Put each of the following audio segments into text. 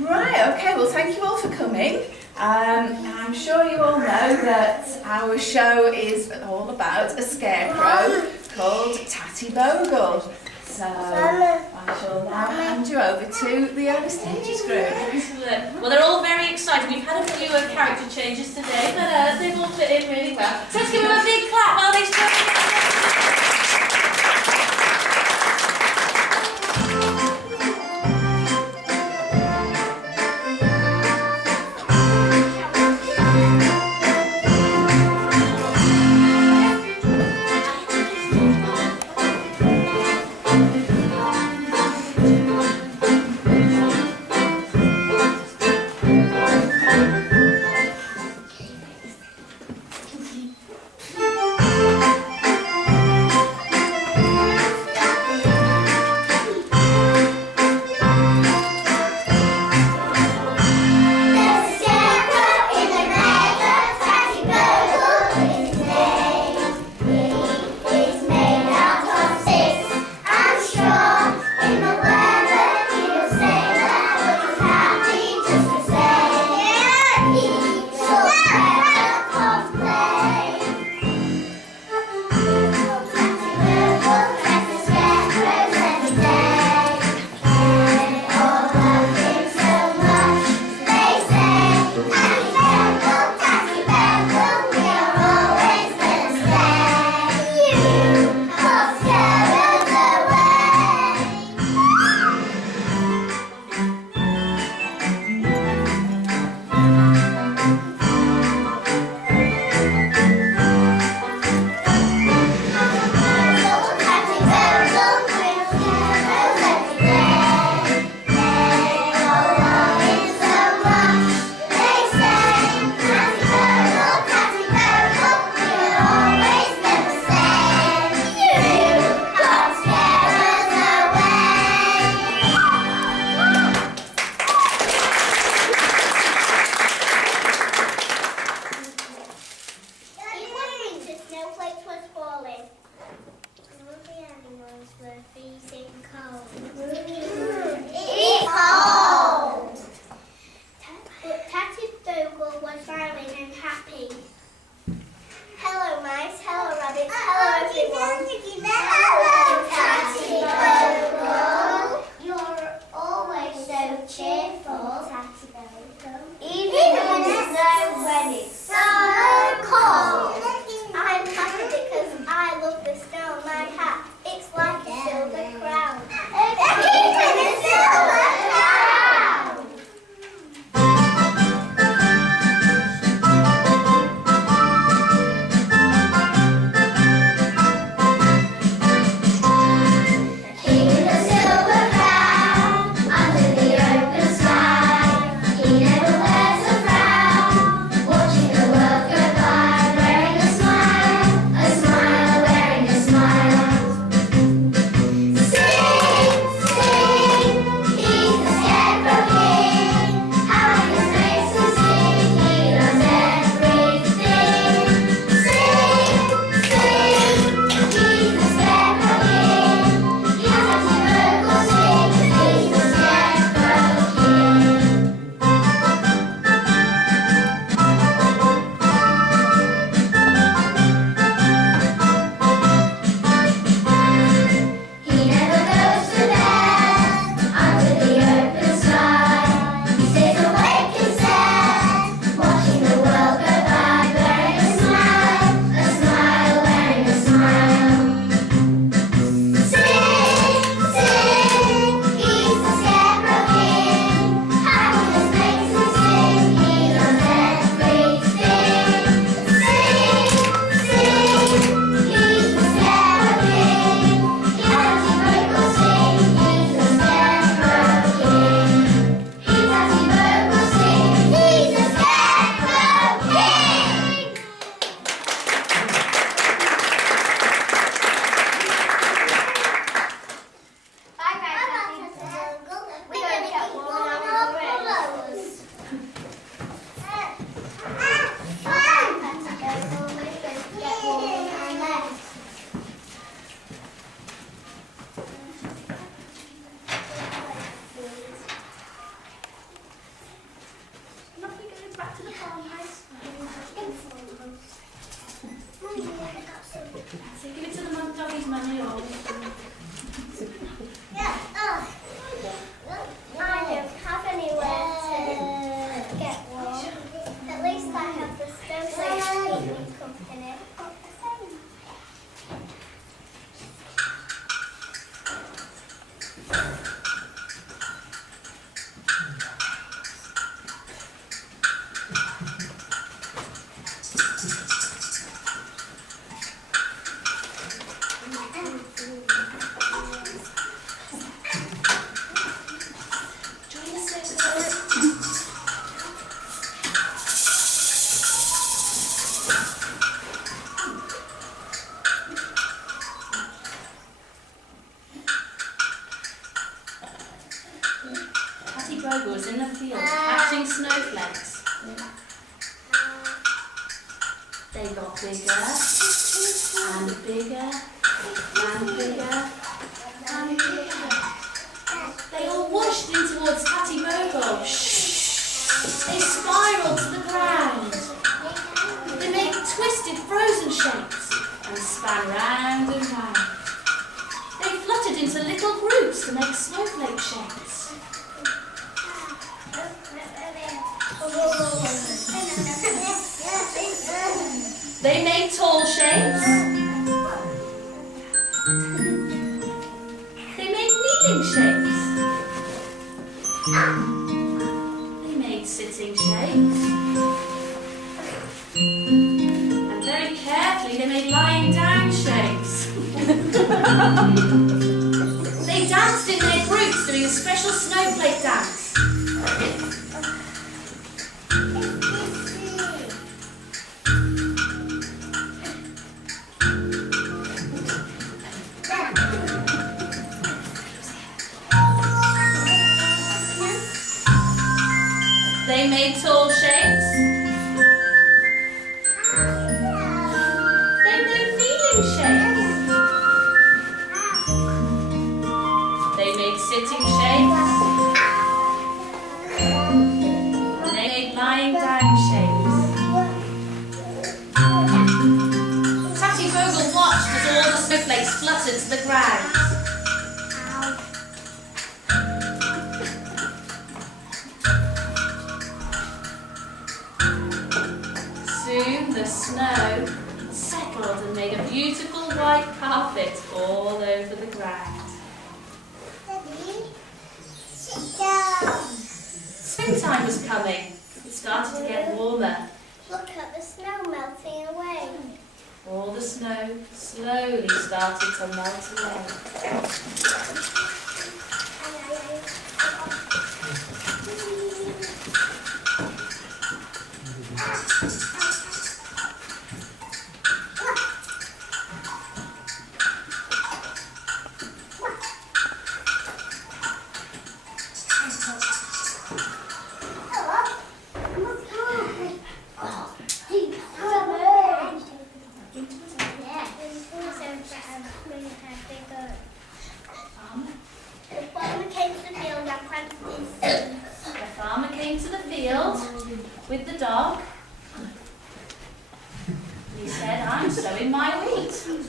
Right, okay, well thank you all for coming. I'm sure you all know that our show is all about a scarecrow called Tattybogle. So I shall now hand you over to the other stages group. Excellent. Well, they're all very excited. We've had a few character changes today, but they've all fit in really well. So let's give them a big clap while they start. Tattybogle was in the field catching snowflakes. They got bigger and bigger and bigger and bigger. They all whooshed in towards Tattybogle. They spiraled to the ground. They made twisted frozen shapes and span round and round. They fluttered into little groups to make snowflake shapes. They made tall shapes. They made kneeling shapes. They made sitting shapes. And very carefully they made lying down shapes. They danced in their groups doing a special snowflake dance. They made tall shapes. They made kneeling shapes. They made sitting shapes. They made lying down shapes. Tattybogle watched as all the snowflakes fluttered to the ground. Soon the snow settled and made a beautiful white carpet all over the ground. Daddy, sit down. Springtime was coming. It started to get warmer. Look at the snow melting away. All the snow slowly started to melt away. The farmer came to the field with the dog. He said, "I'm sowing my wheat." And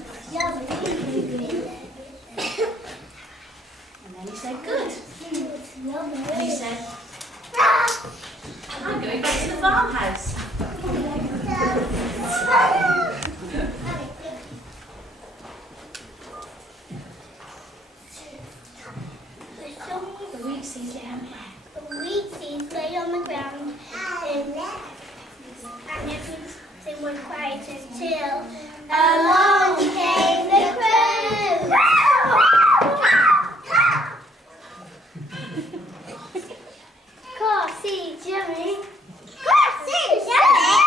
then he said, "Good." And he said, "I'm going back to the farmhouse." The wheat seeds lay on the ground. The wheat seeds lay on the ground and everything was quiet until along came the crow. Corn seeds, yummy. Corn seeds, yummy.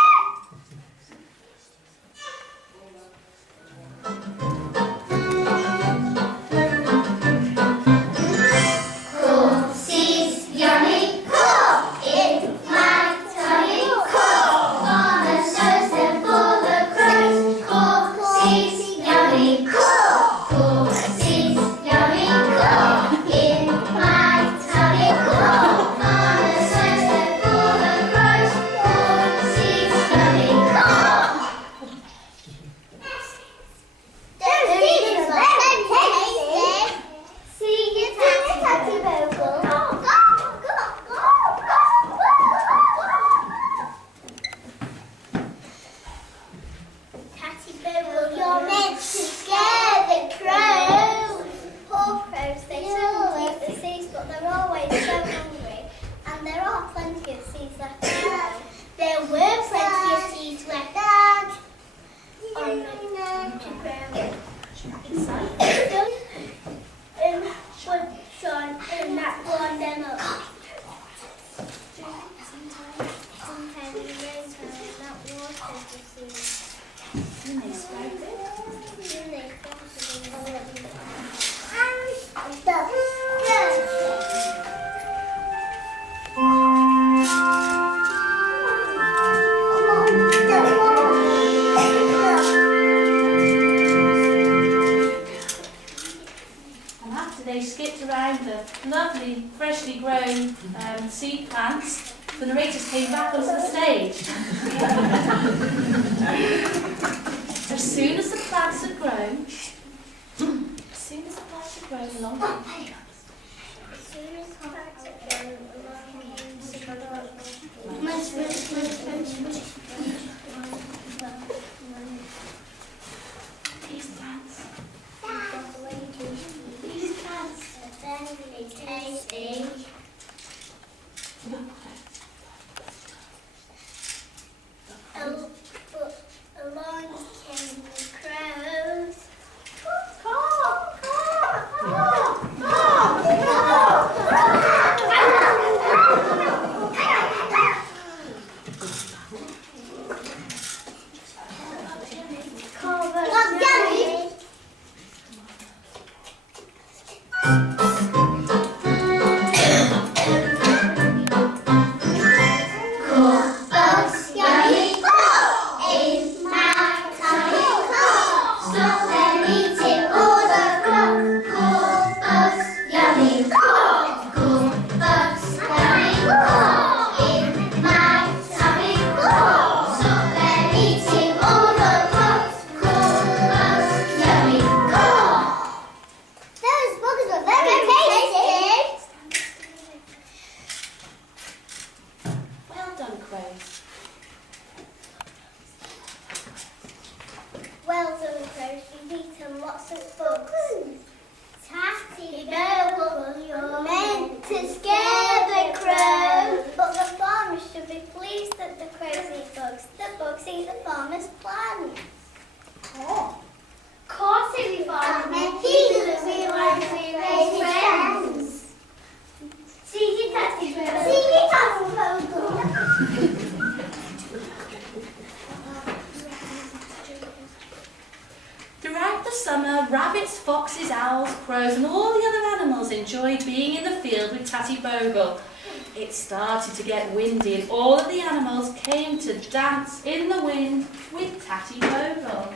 Tattybogle, you're meant to scare the crows. Poor crows, they so but they're always so hungry, and there are plenty of seeds left to grow. There were plenty of seeds left on the ground. Sean, and that warmed them up. Sometimes it rains and that waters the seeds. And they sprouted. Then they sprouted in the And after they skipped around the lovely, freshly grown seed plants, the narrators came back onto the stage. As soon as the plants had grown, along these plants are very tasty. Along came the crows. Well done, crows. You've eaten lots of bugs. Tattybogle, you're meant to scare the crows. But the farmers should be pleased that the crows eat bugs. The bugs eat the farmer's plants. Oh. Of course every farmer he doesn't realise we raise friends. See you, Tattybogle. See you, Tattybogle. Throughout the summer, rabbits, foxes, owls, crows and all the other animals enjoyed being in the field with Tattybogle. It started to get windy and all of the animals came to dance in the wind with Tattybogle.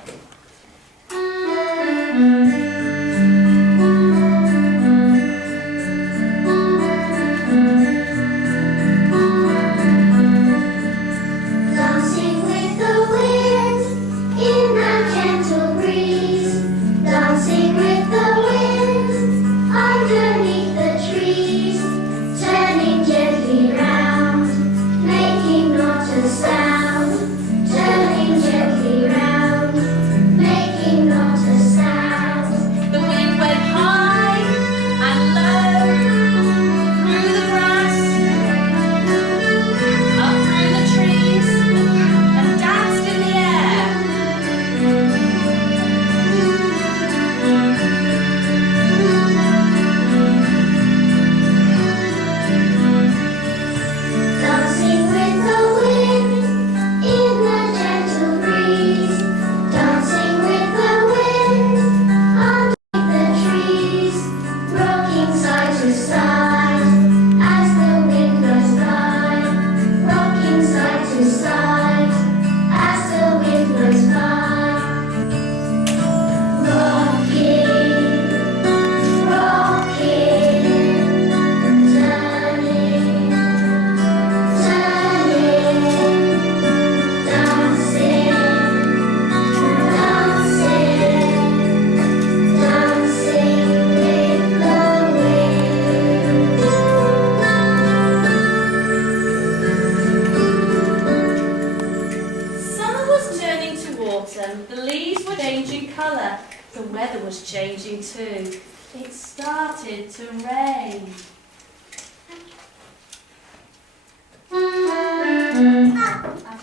The leaves were changing colour. The weather was changing too. It started to rain.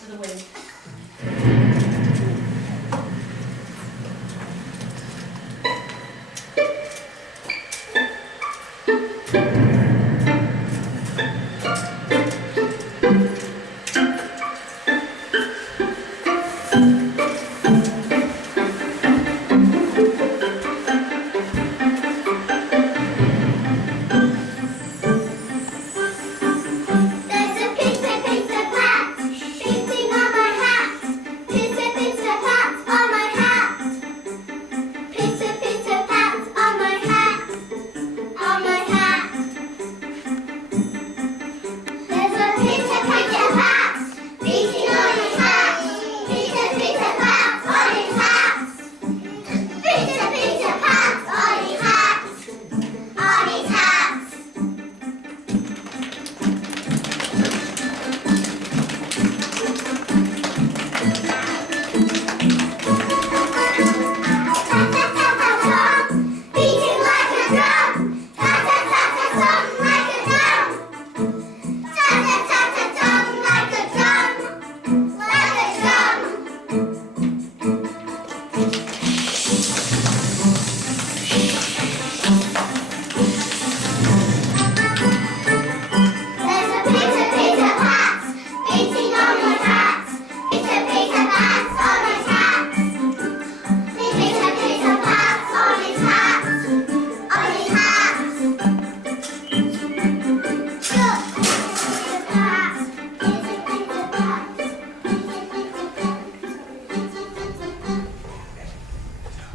to the wind.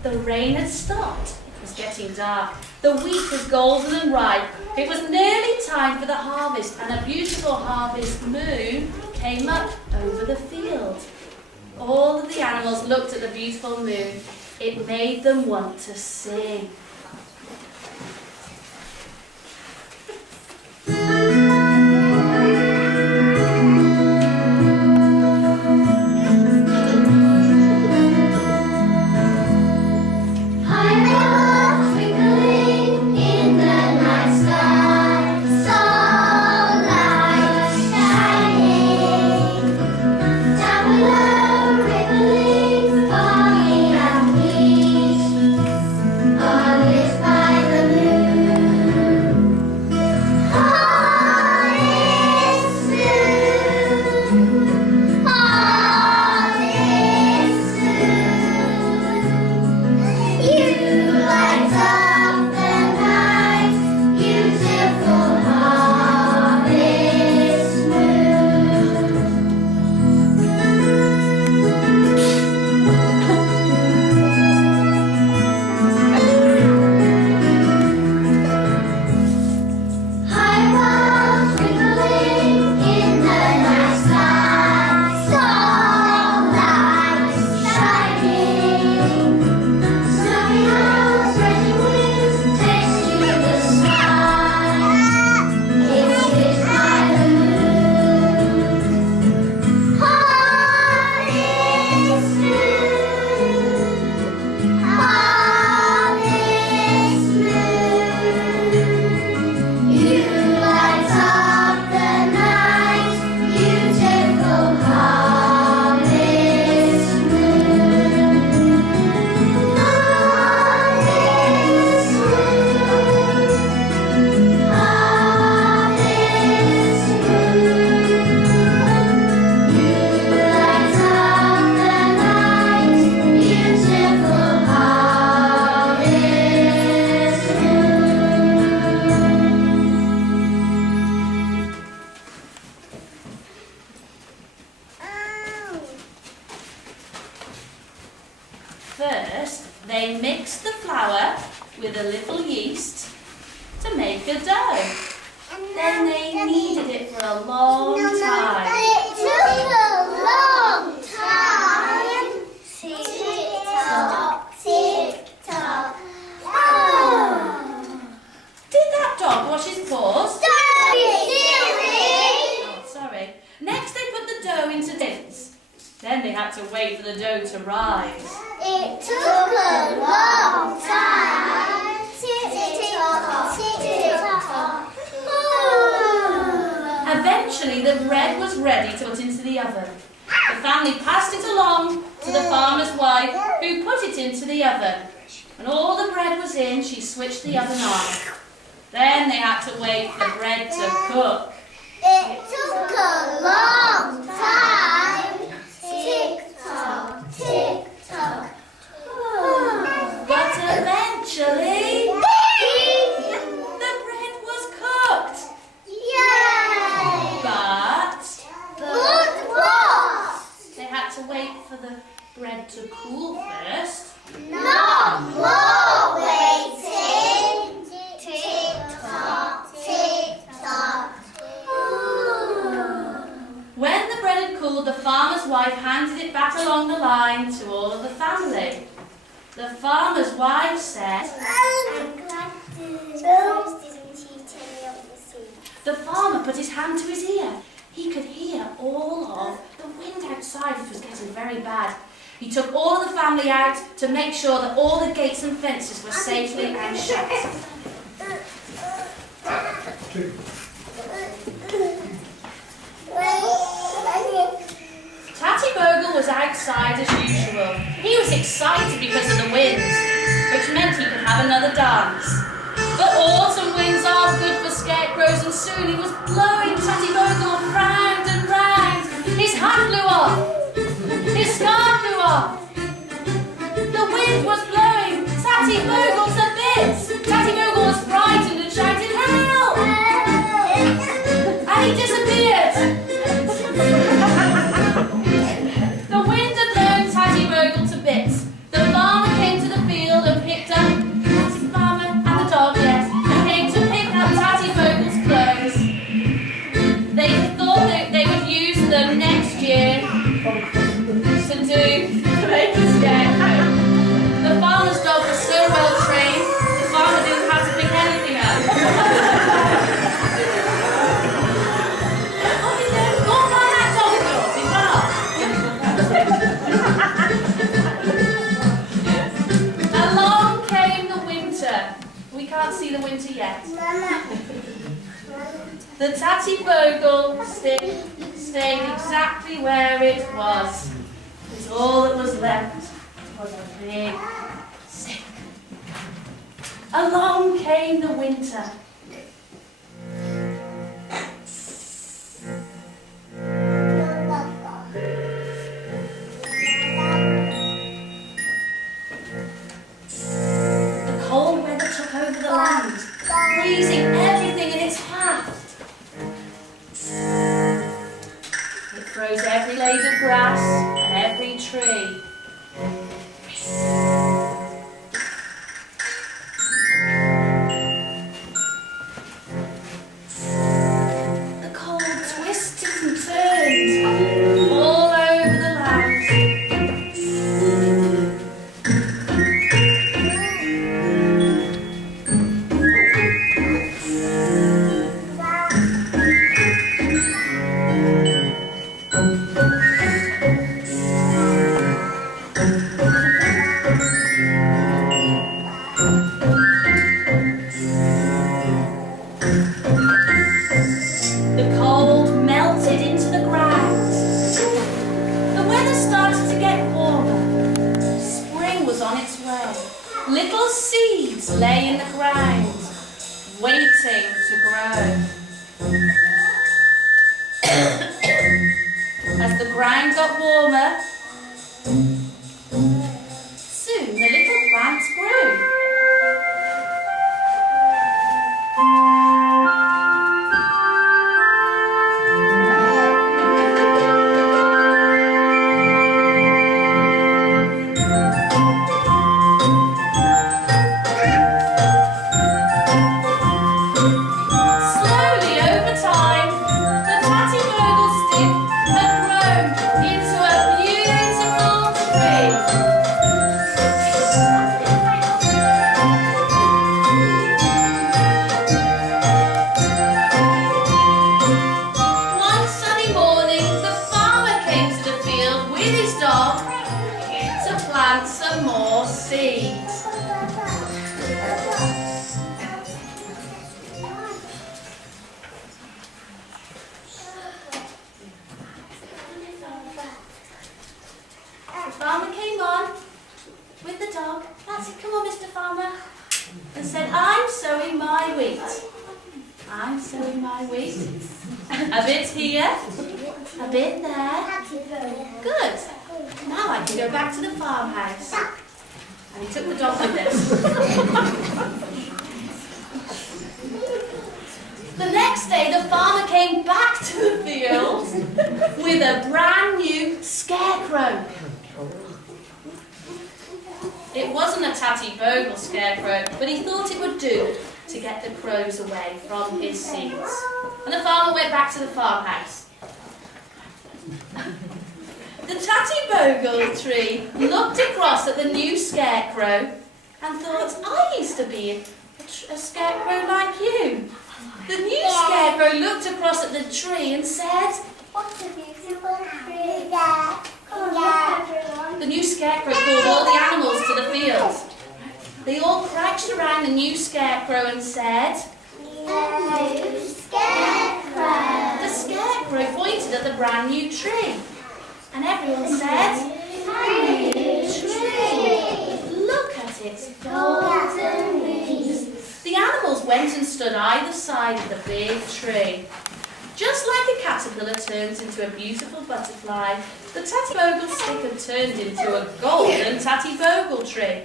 The rain had stopped. It was getting dark. The wheat was golden and ripe. It was nearly time for the harvest, and a beautiful harvest moon came up over the field. All of the animals looked at the beautiful moon. It made them want to sing. First, they mixed the flour with a little yeast to make a dough. Then they kneaded it for a long time. It took a long time. Tick tock, tick tock. Oh. Did that dog wash his paws? Oh, sorry. Next they put the dough into tins. Then they had to wait for the dough to rise. It took a long time. Tick tock, tick tock. Eventually the bread was ready to put into the oven. family passed it along to the farmer's wife, who put it into the oven. When all the bread was in, she switched the oven on. Then they had to wait for the bread to cook. It took a long time. Tick-tock, tick-tock. But eventually, the bread was cooked. Yay! But what? they had to wait for the bread to cool first. No more waiting. Tick-tock, tick-tock. When the bread had cooled, the farmer's wife handed it back along the line to all of the family. The farmer's wife said, I'm glad the ghost isn't eating up the sea. the farmer put his hand to his ear. He could hear all of the wind outside. It was getting very bad. He took all of the family out to make sure that all the gates and fences were safely and shut. Tattybogle was outside as usual. He was excited because of the wind, which meant he could have another dance. But autumn winds are good for scarecrows, and soon he was blowing Tattybogle round and round. His hat blew off. His scarf blew off. The wind was blowing Tattybogle to bits. Tattybogle was frightened and shouted, "Help!" And he disappeared. The wind had blown Tattybogle to bits. The farmer came to the field and picked up Farmer and the dog, yes, came to pick up Tattybogle's clothes. They thought that they would use them next year to make a scarecrow. The farmer's dog was so well trained, the farmer didn't have to pick anything up. Oh, you know, go and find that dog of yours, he's run off. Along came the winter. We can't see the winter yet. The Tattybogle stayed exactly where it was. Because all that was left was a big stick. Along came the winter. The cold weather took over the land, freezing everything in its path. It froze every blade of grass and every tree. The cold twisted and turned all over the land. The cold melted into the ground. The weather started to get warmer. Spring was on its way. Little seeds lay in the ground, waiting to grow. As the ground got warmer, soon the little plants grew. Slowly over time, the Tattybogle stick had grown into a beautiful my wheat. A bit here, a bit there. Good. Now I can go back to the farmhouse. And he took the dog with him. The next day, the farmer came back to the field with a brand new scarecrow. It wasn't a Tattybogle scarecrow, but he thought it would do to get the crows away from his seeds. And the farmer went back to the farmhouse. The Tattybogle tree looked across at the new scarecrow and thought, I used to be a scarecrow like you. The new scarecrow looked across at the tree and said, What a beautiful tree. Everyone. the new scarecrow called all the animals to the field. They all crouched around the new scarecrow and said, New scarecrow. the scarecrow pointed at the brand new tree. And everyone said, New tree. look at its golden leaves. The animals went and stood either side of the big tree. Just like a caterpillar turns into a beautiful butterfly, the Tattybogle stick had turned into a golden Tattybogle tree.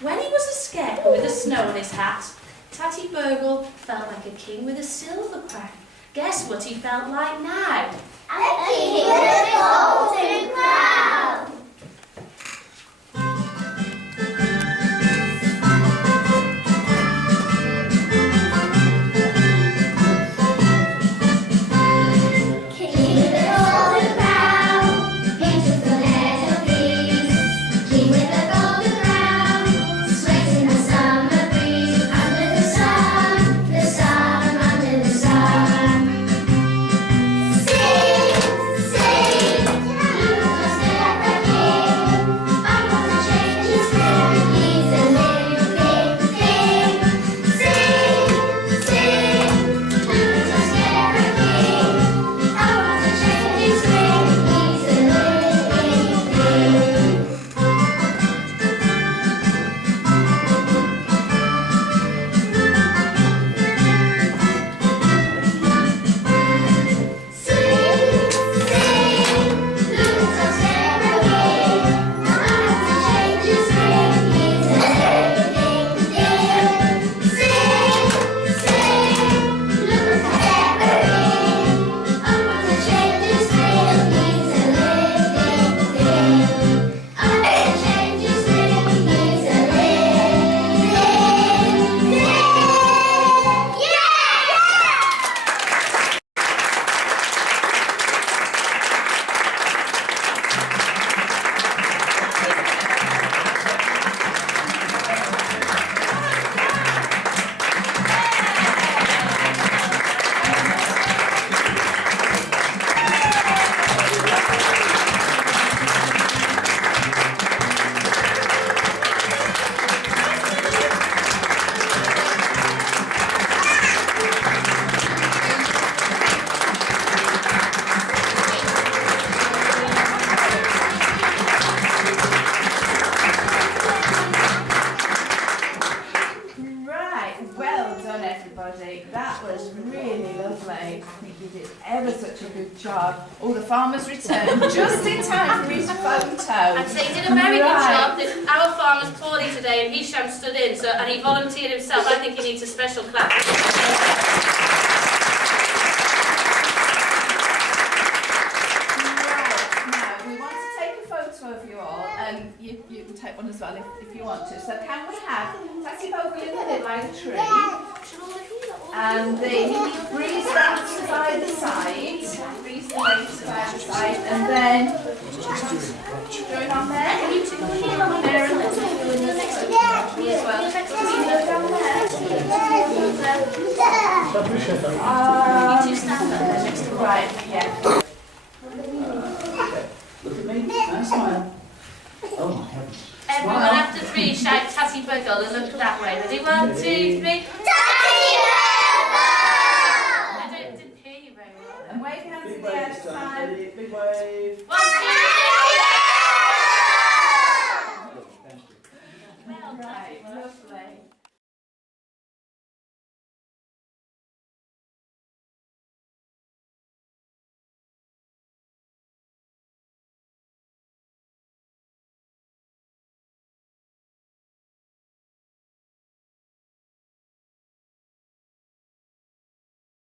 When he was a scarecrow with the snow on his hat, Tattybogle felt like a king with a silver crown. Guess what he felt like now? A king with a golden crown. King with a golden crown, beautiful head of peace. King with a golden crown, sways in the summer breeze. Under the sun, under the sun. Sing, sing, look at the king. I want to change his spirit, he's a living thing. Sing, sing, look at the king. I want to change his spirit, he's a living thing. Right, well done everybody. That was really lovely. I think you did ever such a good job. All the farmers returned just in time for his photo. I'd say he did a very good Right. job. Our farmer's poorly today and Hisham stood in, and he volunteered himself. I think he needs a special clap. Now, we want to take a photo of you all, and you can take one as well if you want to. So can we have Tattybogle in the middle by the tree, and the breeze ramps by the side, breeze the ramps by the side, and then going on there, and you two go here on there, and let's do the next one as well. You go down there. You two stand up there next to right, yeah. Look at me, nice smile. Oh my heavens. Everyone after three shout Tattybogle and look that way. Ready? 1, 2, 3.